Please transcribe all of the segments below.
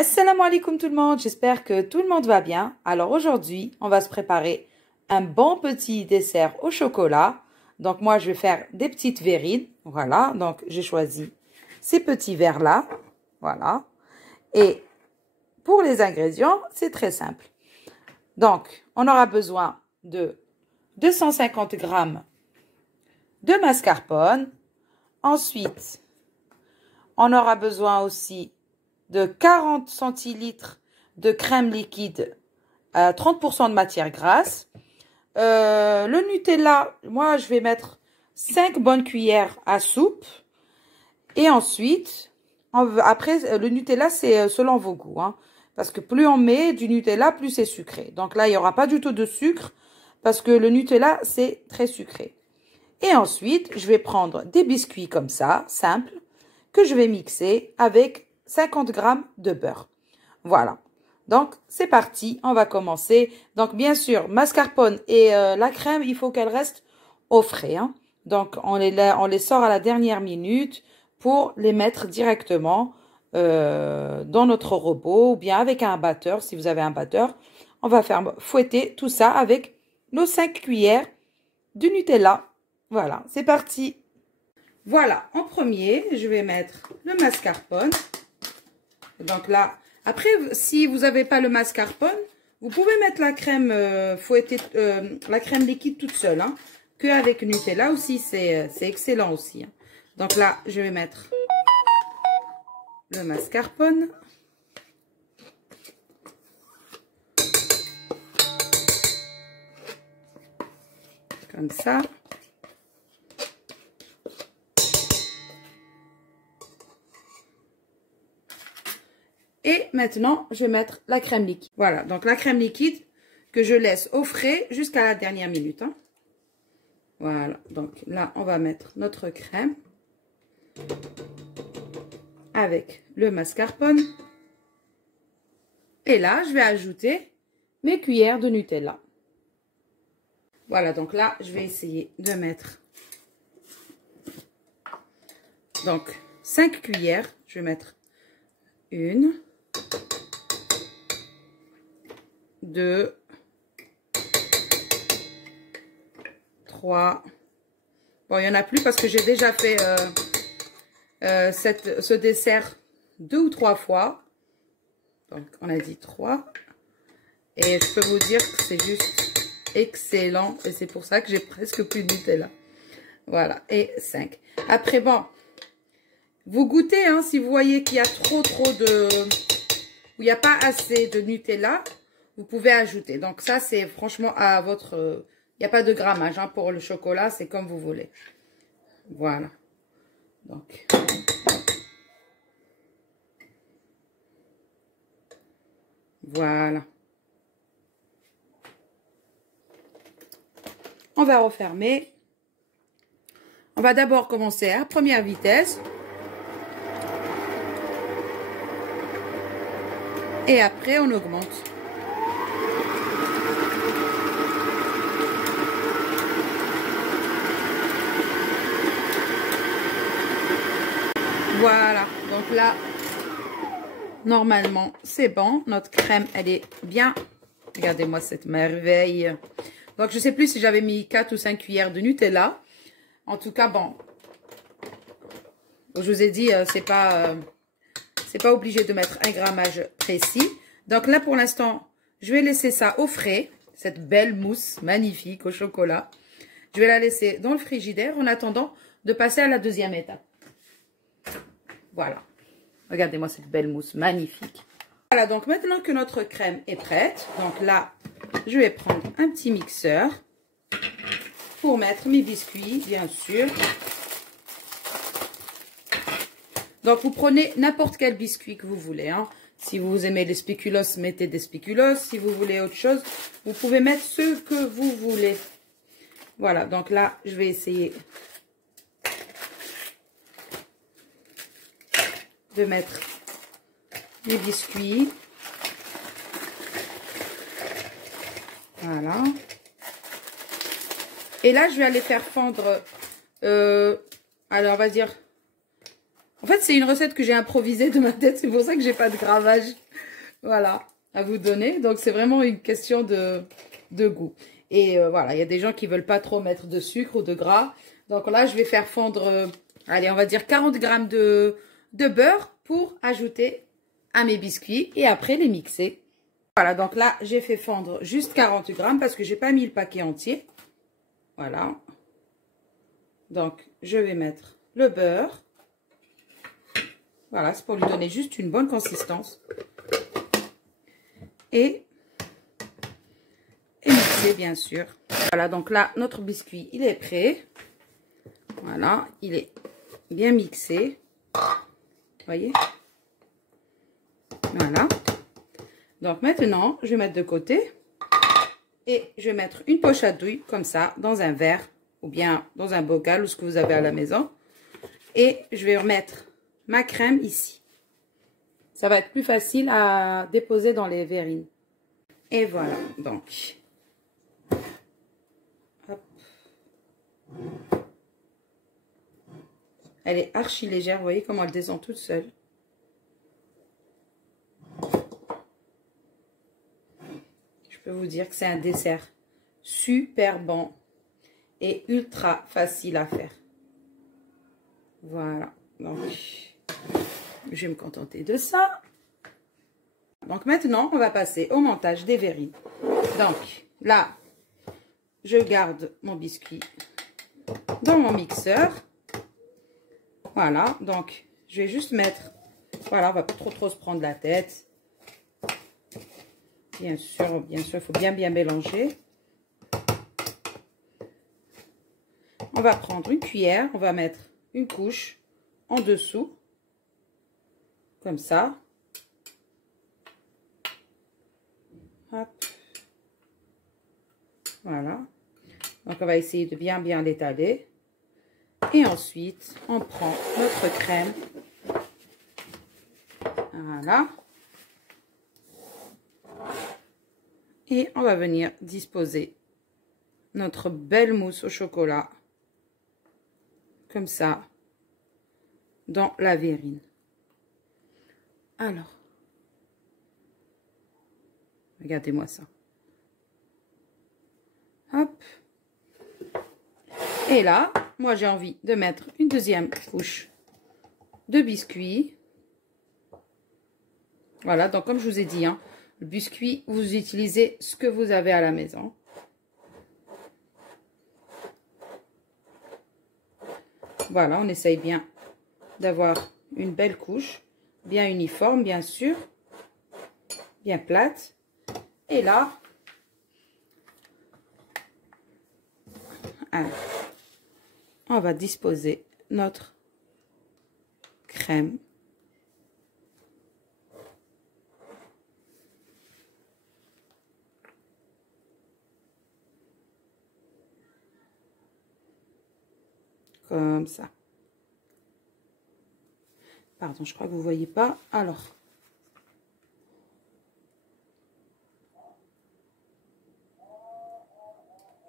Assalamu alaikum tout le monde, j'espère que tout le monde va bien. Alors aujourd'hui, on va se préparer un bon petit dessert au chocolat. Donc moi, je vais faire des petites verrines. Voilà, donc j'ai choisi ces petits verres-là. Voilà. Et pour les ingrédients, c'est très simple. Donc, on aura besoin de 250 grammes de mascarpone. Ensuite, on aura besoin aussi de 40 centilitres de crème liquide à 30% de matière grasse. Le Nutella, moi, je vais mettre 5 bonnes cuillères à soupe. Et ensuite, après, le Nutella, c'est selon vos goûts, hein, parce que plus on met du Nutella, plus c'est sucré. Donc là, il n'y aura pas du tout de sucre, parce que le Nutella, c'est très sucré. Et ensuite, je vais prendre des biscuits comme ça, simples, que je vais mixer avec 50 grammes de beurre. Voilà. Donc, c'est parti. On va commencer. Donc, bien sûr, mascarpone et la crème, il faut qu'elle reste au frais, hein. Donc, on les sort à la dernière minute pour les mettre directement dans notre robot ou bien avec un batteur. Si vous avez un batteur, on va faire fouetter tout ça avec nos 5 cuillères de Nutella. Voilà, c'est parti. Voilà, en premier, je vais mettre le mascarpone. Donc là, après, si vous n'avez pas le mascarpone, vous pouvez mettre la crème fouettée, la crème liquide toute seule, hein, qu'avec Nutella aussi, c'est excellent aussi, hein. Donc là, je vais mettre le mascarpone. Comme ça. Et maintenant, je vais mettre la crème liquide. Voilà, donc la crème liquide que je laisse au frais jusqu'à la dernière minute, hein. Voilà, donc là, on va mettre notre crème avec le mascarpone. Et là, je vais ajouter mes cuillères de Nutella. Voilà, donc là, je vais essayer de mettre donc 5 cuillères. Je vais mettre 1, 2, 3. Bon, il n'y en a plus parce que j'ai déjà fait ce dessert 2 ou 3 fois. Donc, on a dit 3. Et je peux vous dire que c'est juste excellent. Et c'est pour ça que j'ai presque plus de Nutella. Voilà. Et 5. Après, bon, vous goûtez, hein, si vous voyez qu'il y a trop de... Ou il n'y a pas assez de Nutella, vous pouvez ajouter. Donc ça, c'est franchement à votre... Il n'y a pas de grammage, hein, pour le chocolat, c'est comme vous voulez. Voilà. Donc... Voilà. On va refermer. On va d'abord commencer à première vitesse. Et après, on augmente. Voilà. Donc là, normalement, c'est bon. Notre crème, elle est bien. Regardez-moi cette merveille. Donc, je ne sais plus si j'avais mis 4 ou 5 cuillères de Nutella. En tout cas, bon. Je vous ai dit, c'est pas obligé de mettre un grammage précis. Donc là, pour l'instant, je vais laisser ça au frais. Cette belle mousse magnifique au chocolat. Je vais la laisser dans le frigidaire en attendant de passer à la deuxième étape. Voilà. Regardez-moi cette belle mousse magnifique. Voilà, donc maintenant que notre crème est prête, donc là, je vais prendre un petit mixeur pour mettre mes biscuits, bien sûr. Donc, vous prenez n'importe quel biscuit que vous voulez, hein. Si vous aimez les spéculoos, mettez des spéculoos. Si vous voulez autre chose, vous pouvez mettre ce que vous voulez. Voilà, donc là, je vais essayer de mettre les biscuits. Voilà. Et là, je vais aller faire fondre, alors on va dire... En fait, c'est une recette que j'ai improvisée de ma tête. C'est pour ça que j'ai pas de gravage. Voilà, à vous donner. Donc, c'est vraiment une question de goût. Et voilà, il y a des gens qui veulent pas trop mettre de sucre ou de gras. Donc là, je vais faire fondre, allez, on va dire 40 grammes de beurre pour ajouter à mes biscuits et après les mixer. Voilà, donc là, j'ai fait fondre juste 40 grammes parce que j'ai pas mis le paquet entier. Voilà. Donc, je vais mettre le beurre. Voilà, c'est pour lui donner juste une bonne consistance. Et mixer, bien sûr. Voilà, donc là, notre biscuit, il est prêt. Voilà, il est bien mixé. Vous voyez? Voilà. Donc maintenant, je vais mettre de côté. Et je vais mettre une pochette douille, comme ça, dans un verre. Ou bien dans un bocal, ou ce que vous avez à la maison. Et je vais remettre ma crème ici. Ça va être plus facile à déposer dans les verrines. Et voilà, donc. Hop. Elle est archi légère, vous voyez comment elle descend toute seule. Je peux vous dire que c'est un dessert super bon et ultra facile à faire. Voilà, donc je vais me contenter de ça. Donc maintenant, on va passer au montage des verrines. Donc là, je garde mon biscuit dans mon mixeur. Voilà, donc je vais juste mettre, voilà, on va pas trop se prendre la tête. Bien sûr, il faut bien mélanger. On va prendre une cuillère, on va mettre une couche en dessous, comme ça. Hop. Voilà. Donc, on va essayer de bien l'étaler. Et ensuite, on prend notre crème. Voilà. Et on va venir disposer notre belle mousse au chocolat. Comme ça. Dans la verrine. Alors. Regardez-moi ça. Hop. Et là, moi j'ai envie de mettre une deuxième couche de biscuit. Voilà, donc comme je vous ai dit, hein, le biscuit, vous utilisez ce que vous avez à la maison. Voilà, on essaye bien d'avoir une belle couche, bien uniforme, bien sûr, bien plate. Et là, alors, on va disposer notre crème. Comme ça. Pardon, je crois que vous ne voyez pas. Alors.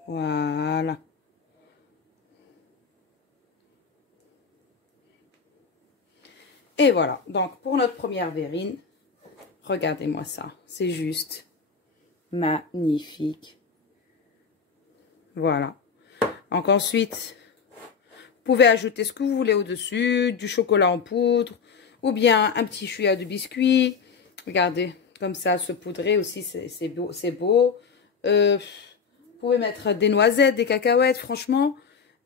Voilà. Et voilà. Donc, pour notre première verrine, regardez-moi ça. C'est juste magnifique. Voilà. Donc, ensuite, vous pouvez ajouter ce que vous voulez au-dessus, du chocolat en poudre, ou bien un petit chouïa de biscuit. Regardez, comme ça, se poudrer aussi, c'est beau. C'est beau. Vous pouvez mettre des noisettes, des cacahuètes, franchement.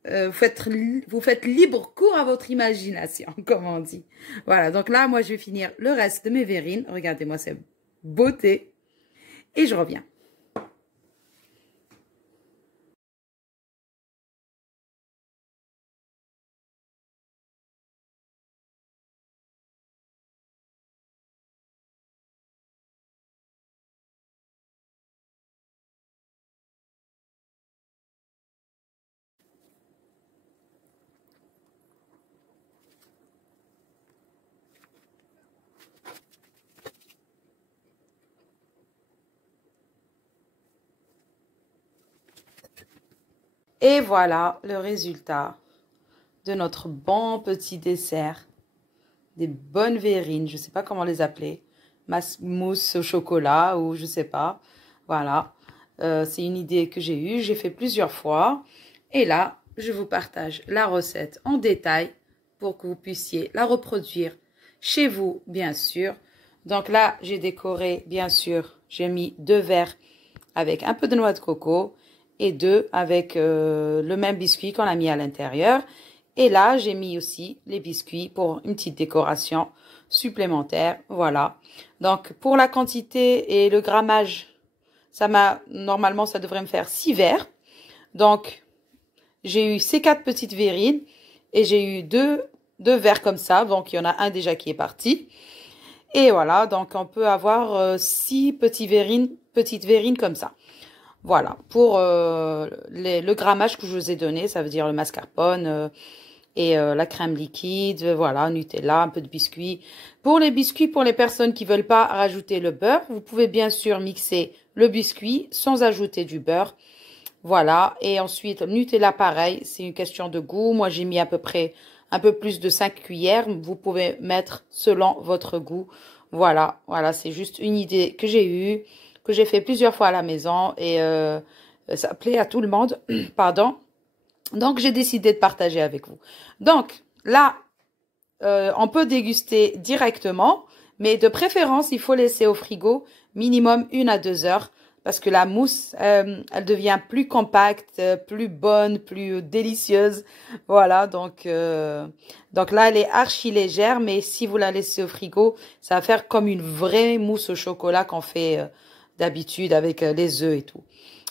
Vous faites libre cours à votre imagination, comme on dit. Voilà, donc là, moi, je vais finir le reste de mes verrines. Regardez-moi cette beauté. Et je reviens. Et voilà le résultat de notre bon petit dessert des bonnes verrines, je ne sais pas comment les appeler, mousse au chocolat ou je sais pas. Voilà, c'est une idée que j'ai eue, j'ai fait plusieurs fois. Et là, je vous partage la recette en détail pour que vous puissiez la reproduire chez vous, bien sûr. Donc là, j'ai décoré, bien sûr, j'ai mis 2 verres avec un peu de noix de coco et 2 avec le même biscuit qu'on a mis à l'intérieur. Et là, j'ai mis aussi les biscuits pour une petite décoration supplémentaire. Voilà. Donc, pour la quantité et le grammage, normalement, ça devrait me faire 6 verres. Donc, j'ai eu ces 4 petites verrines et j'ai eu deux verres comme ça. Donc, il y en a un déjà qui est parti. Et voilà, donc on peut avoir 6 petites verrines comme ça. Voilà, pour le grammage que je vous ai donné, ça veut dire le mascarpone et la crème liquide, voilà, Nutella, un peu de biscuit. Pour les biscuits, pour les personnes qui veulent pas rajouter le beurre, vous pouvez bien sûr mixer le biscuit sans ajouter du beurre. Voilà, et ensuite, le Nutella, pareil, c'est une question de goût. Moi, j'ai mis à peu près un peu plus de 5 cuillères. Vous pouvez mettre selon votre goût. Voilà, voilà, c'est juste une idée que j'ai eue, que j'ai fait plusieurs fois à la maison et ça plaît à tout le monde. Pardon. Donc, j'ai décidé de partager avec vous. Donc, là, on peut déguster directement, mais de préférence, il faut laisser au frigo minimum 1 à 2 heures parce que la mousse, elle devient plus compacte, plus bonne, plus délicieuse. Voilà, donc là, elle est archi légère, mais si vous la laissez au frigo, ça va faire comme une vraie mousse au chocolat qu'on fait d'habitude avec les œufs et tout.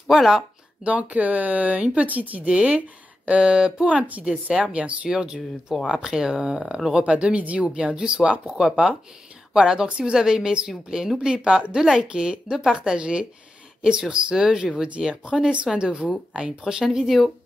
Voilà, donc une petite idée. Pour un petit dessert, bien sûr, pour après le repas de midi ou bien du soir, pourquoi pas. Voilà, donc si vous avez aimé, s'il vous plaît, n'oubliez pas de liker, de partager. Et sur ce, je vais vous dire, prenez soin de vous. À une prochaine vidéo.